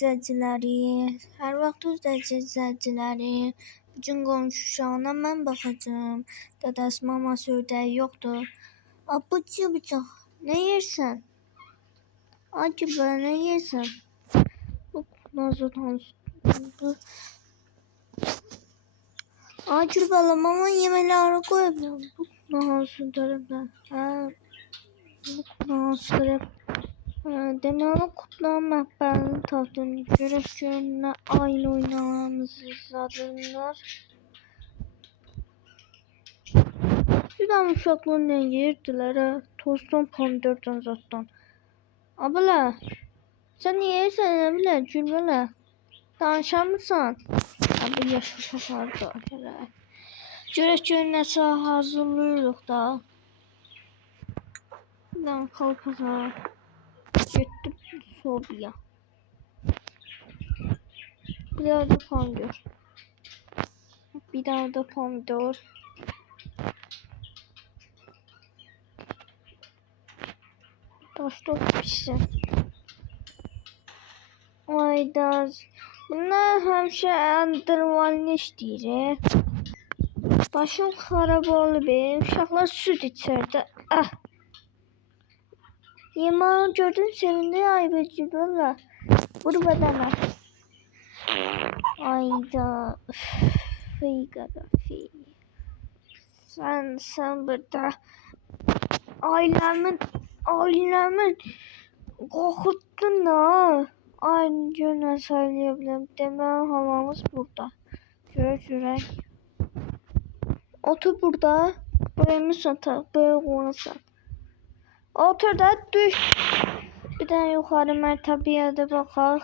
izləyiciləri, hər vaxt özləci izləyiciləri. Bugün qonşu uşağına mən baxacağım. Dədəsi maması ördəyi yoxdur. Bıçaq, nə yersən? Ay Gülbala, nə yersən? Bu nazlı tanış. Ay Gülbala, mama yeməkləri qoyub. Bu hansı tərəfdən? Bu hansı tərəf? Deməli Qutluğun məhbəlini tapdım. Görək görün nə oyun oynamamızı izlədilər. Sizdən uşaqlar nə yeyirdilər? Tostdan, pomidordan zatdan. Abla, sən niyə yeyirsən elə Gülbələ? Danışamırsan? Abi yaş uşaqlar da elə. Görək görün nəsə hazırlayırıq da. Sizdən kalpasa. Getdim sobaya. Bir daha da pomidor. Bir daha da pomidor. Tost pişsin. Ayda. Bunlar həmişə əndırvalini işləyir. Başım xarab olub. Uşaqlar süt içərdə. Yemeği gördün sevindi ay Gülbala. Vur badana. Ayda. Fıy kadar fıy. Sen burada ailemin korkuttun da. Aynı cümle söyleyebilirim. Demem havamız burada. Görək. Otur burada. Burayı satak. Böyle konuşsan. Otur da düş. Bir tane yukarı mertebeye de bakar.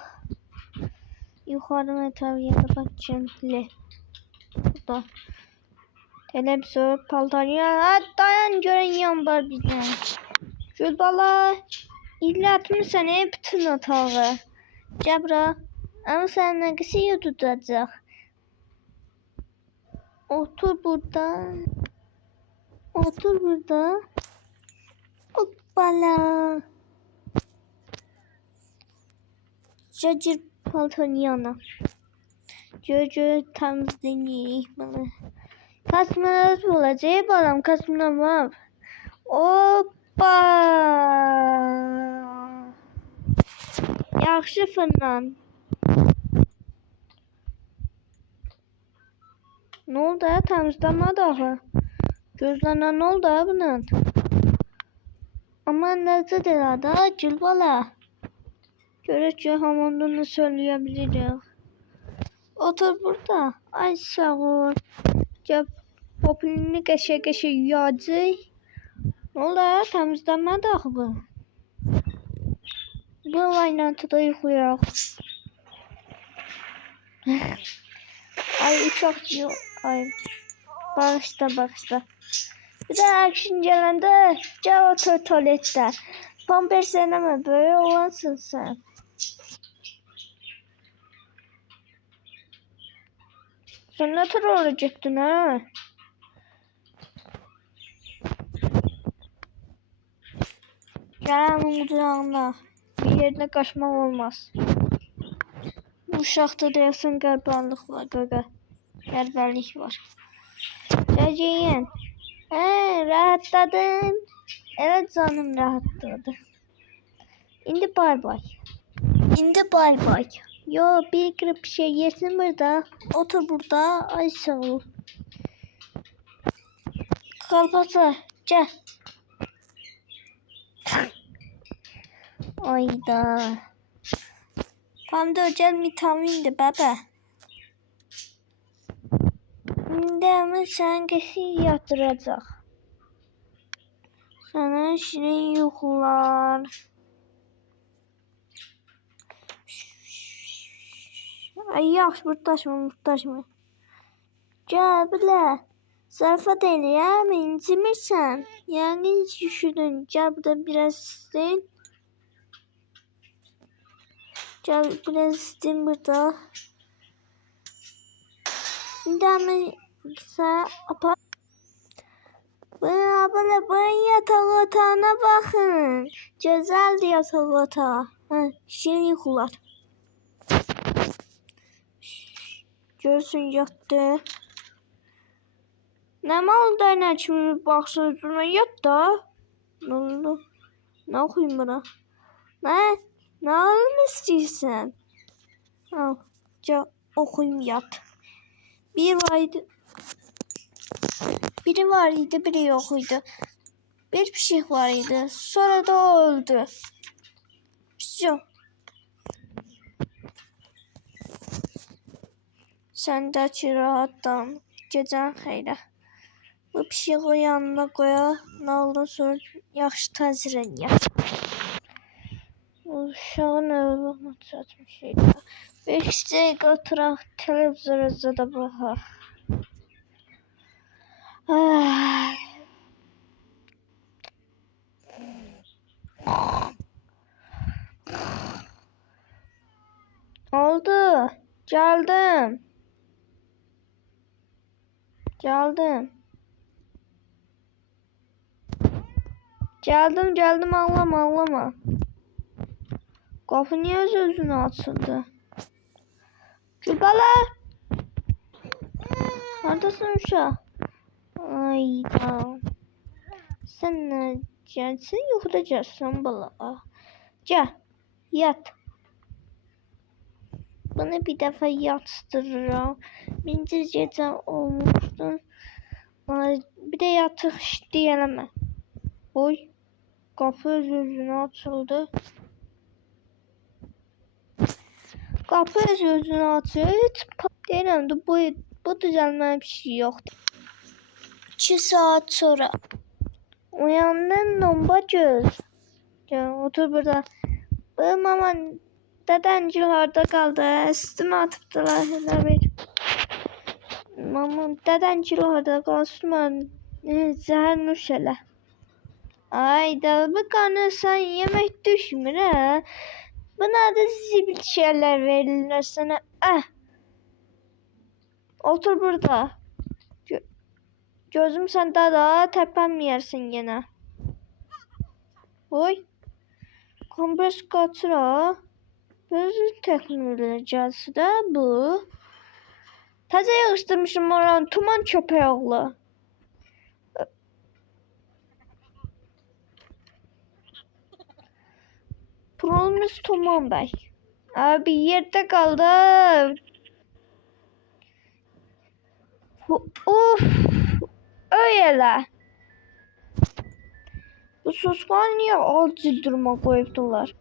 Yukarı mertebeye de bakacağım. Burada. Televizyon, paltarya. Dayan görün yan var bizden. Gülbala. İlletmişsən bütün otağı. Cəbra. Ama sen ne kısıyor tutacak. Otur burada. Otur burada. Hoppala. Cacır paltonun yana. Cacır temizliğini bana. Kasmanız olacak balam kasmanam. Hoppa. Yaxşı fırlan. Ne oldu ya temizleme daha. Gözlerine ne oldu ya bunun? Ama nasıl da Gülbala. Görece hamamını söyleyebilirim. Otur burada. Ay sağ ol. Cep popülünü geçe yiyecek. Ne oldu ya temizleme daha bu. Bu olayla da yıkılıyor. Ay çok yok. Ay bağışla. Bir de akşam gelende gel otur tuvalette. Pampers deneme böyle olansın sen. Sen ne tür olacaktın ha? Yaramın kucağında. Bir yerine kaçmak olmaz. Bu uşaqda deyəsən qəriblik var, qaqa. Qəriblik var. Cəciyin. Rahatladın. Evet canım rahatladı. İndi bay bay. Yo bir kırıp bir şey yesin burada. Otur burada. Ay sağ ol. Kalpası. Gel. Ayda. Tam da özel vitamindi bebe. Şimdi ama sen kesin yatıracak. Sana şirin yuxular. Ay yaxşı burdaşma. Gel bilə. Zarafat elə ya, incimirsən. Yani hiç üşüdün. Gel burada biraz istin. Gel biraz istin burada. Şimdi ama sen apar. Bunun yatak otağına bakın. Güzel yatak otağı. Şirin yuxular. Görsün yatdı. Ne mal da ne kimi baksın yüzüme yat da. Ne oldu? Ne okuyayım buna? Ne alın istiyorsan? Al. Okuyayım yat. Biri vardı, biri yokuydu. Bir pişik vardı. Sonra da o öldü. Şu. Sen de ki rahattan. Gecən xeyrə. Bu pişiği o yanına koya. Ne oldu sonra yaxşı təzirən ya. Uşağın evine çatmış şeydi. Bir şey oturaq televizorda da baxaq. Oldu. Geldim. Geldim ağlama. Kapı niye özünü açıldı? Cübala. Neredesin uşaq? Ay tamam. Sen ne gelsin yuxuda gəlsən bala. Gel. Yat. Bana bir defa yatıştırırım. Birinci gece olmuştu. Bir de yatık diyeleme. Oy. Kapı özünü açıldı. Kapı özünü açıyor. Deyirəm də bu düzəlməyə bir şey yoxdur. 2 saat sonra uyandın nomba göz. Gel otur burada. Bu mama dedencil orada kaldı. Üstüme atıptılar. Mama dedencil orada kaldı. Üstüme zəhər nuş elə. Ayda bu kanı sen yemek düşmür ha. Buna da zibil şeyler verirler sana. Otur burada. Gözüm sende da tepemeyersin yine. Oy. Kompres katıra. Böyle teknolojisi de bu. Taze yağıştırmışım oran tuman köpeği oğlu. Promis Tuman Bey. Abi yerde kaldı. Of. Öyle. Bu suskan niye acil duruma koydular?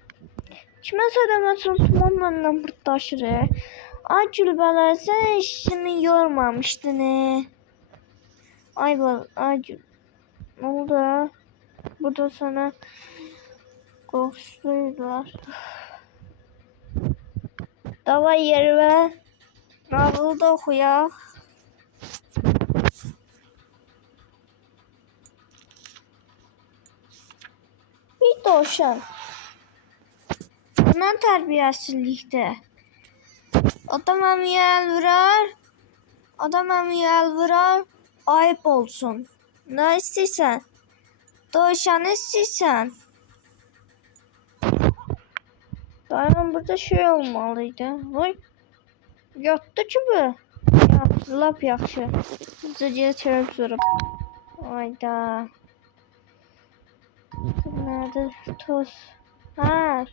Kime söylemezsin Tuman'la buradaşırı? Acil bana sen işini yormamıştın ne? Ay acil. Ne oldu? Burada sana korkusuzlar. Davay yeri ver. Nağıl da okuyak. Bir dovşan. Bundan terbiyesizlikte. Adama yalvarar. Ayıp olsun. Ne istiyorsan? Dovşan istiyorsan. Dayan burada şey olmalıydı. Oy. Yattı ki bu. Yattı lap yaxşı. Hızlıca televizyorum. Ayda. Nerede toz?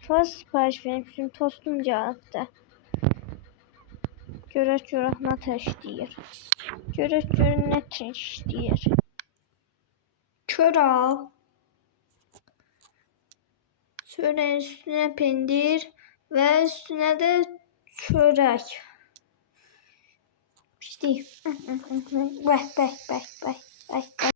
Toz sipariş vermişim. Tostum cevaptı. Görək nə təşkil. Görək nə təşkil. Çorap. Sonra üstüne pendir ve üstüne de çörek. İşte. Bak.